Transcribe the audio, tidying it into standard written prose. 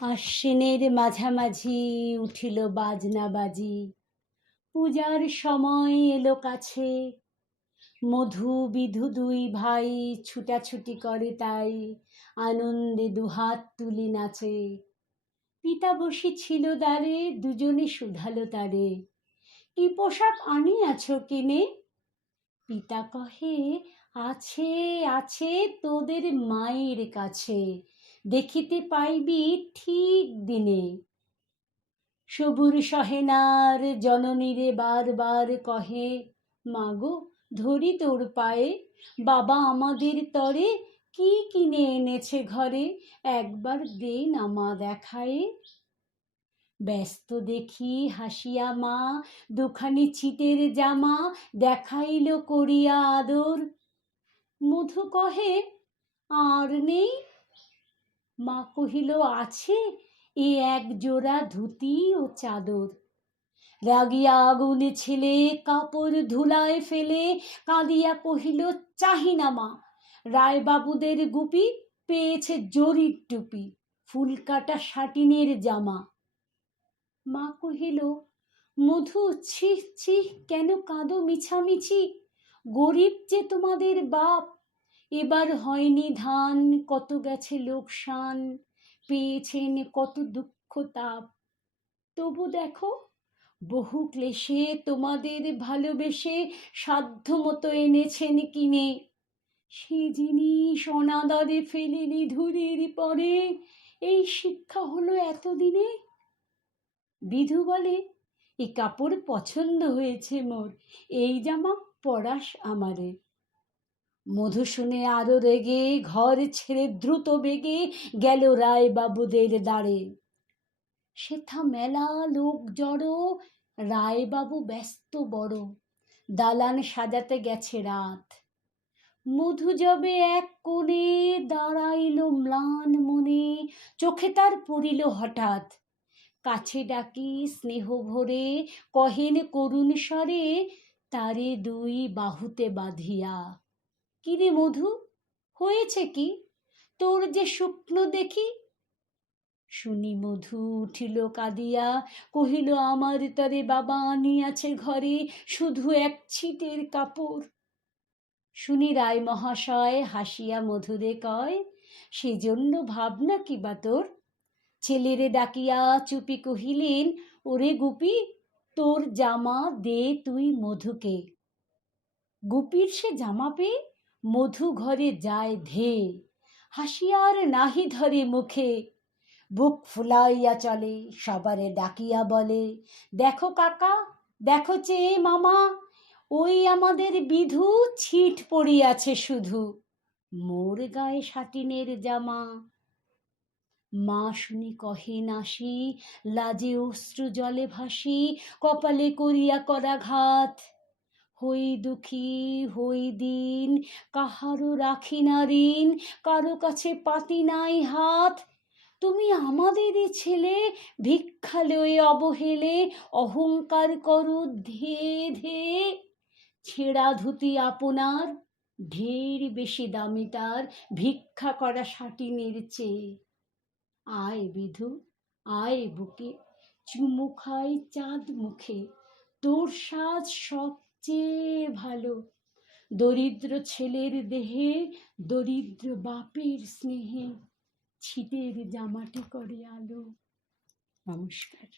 আশ্বিনের মাঝামাঝি উঠিল বাজনা বাজি, পূজার সময় এলো কাছে। মধু বিধু দুই ভাই ছুটাছুটি করে তাই, আনন্দে দুহাত তুলি নাচে। পিতা বসি ছিল দ্বারে, দুজনে শুধালো তারে, কি পোশাক আনিয়াছ কিনে? পিতা কহে, আছে আছে তোদের মায়ের কাছে, দেখিতে পাইবি ঠিক দিনে। সবুর সহেনার জননীরে বারবার কহে, মাগো ধরি তোর পায়ে, বাবা আমাদের তরে কি কিনে এনেছে ঘরে, একবার দে না মা দেখায়ে। ব্যস্ত দেখি হাসিয়া মা দুখানি ছিটের জামা দেখাইল করিয়া আদর। মধু কহে, আর নেই? মা কহিল, আছে এ এক জোড়া ধুতি ও চাদর। রাগিয়া আগুন ছেলে কাপড় ধুলায় ফেলে কাঁদিয়া কহিল, চাহি না মা, রায়বাবুদের গুপি পেয়েছে জরির টুপি, ফুল কাটা সাটিনের জামা। মা কহিল, মধু ছি ছি, কেন কাঁদো মিছামিছি? গরিব যে তোমাদের বাপ, এবার হয়নি ধান, কত গেছে লোকসান, পেয়েছেন কত দুঃখ তাপ। তবু দেখো বহু ক্লেশে তোমাদের ভালোবেসে সাধ্য মতো এনেছেন কিনে, সে জিনিস অনাদরে ফেলিনি ধুলির পরে, এই শিক্ষা হলো এতদিনে। বিধু বলে, এ কাপড় পছন্দ হয়েছে মোর, এই জামা পরাস আমারে। মধু শুনে আরো রেগে ঘর ছেড়ে দ্রুত বেগে গেল রায় বাবুদের দ্বারে। সেথা মেলা লোক জড়ো, রায়বাবু ব্যস্ত বড়, দালান সাজাতে গেছে রাত। মধু যবে এক কোণে দাঁড়াইল ম্লান মনে, চোখে তার পড়িল হঠাৎ। কাছে ডাকি স্নেহ ভরে কহেন করুণ স্বরে, তারে দুই বাহুতে বাঁধিয়া, কিরে মধু হয়েছে কি, তোর যে শুকনো দেখি? শুনি মধু উঠিল কাঁদিয়া, কহিল, আমার তরে বাবা আনিয়াছে ঘরে শুধু এক ছিটের কাপড়। শুনি রায় মহাশয় হাসিয়া মধুরে কয়, সেজন্য ভাবনা কি বা তোর? ছেলেরে ডাকিয়া চুপি কহিলেন, ওরে গুপি, তোর জামা দে তুই মধুকে। গুপির সে জামা পেয়ে মধু ঘরে যায় ধেয়ে, হাসিয়ার নাহি ধরে মুখে। বুক ফুলাইয়া চলে, সবারে ডাকিয়া বলে, দেখো কাকা, দেখো চেয়ে মামা, ওই আমাদের বিধু ছিট পড়িয়াছে শুধু, মোর গায়ে সাটিনের জামা। মা শুনি কহে নাসি, লাজে অশ্রু জলে ভাসি, কপালে করিয়া করাঘাত। হই দুঃখী হই দিন, কাহারও রাখি না ঋণ, কারো কাছে পাতি নাই হাত। তুমি আমাদেরই ছেলে, ভিক্ষা লয়ে অবহেলে অহংকার করো ধেয়ে ধেয়ে। ছেঁড়া ধুতি আপনার, ঢের বেশি দামি তার ভিক্ষা করা সাটিনের চেয়ে। আয় বিধু, আয় বুকে, চুমু খাই চাঁদ মুখে, তোর সাজ সবচেয়ে ভালো। দরিদ্র ছেলের দেহে, দরিদ্র বাপের স্নেহে, ছিটের জামাটি করে আলো। নমস্কার।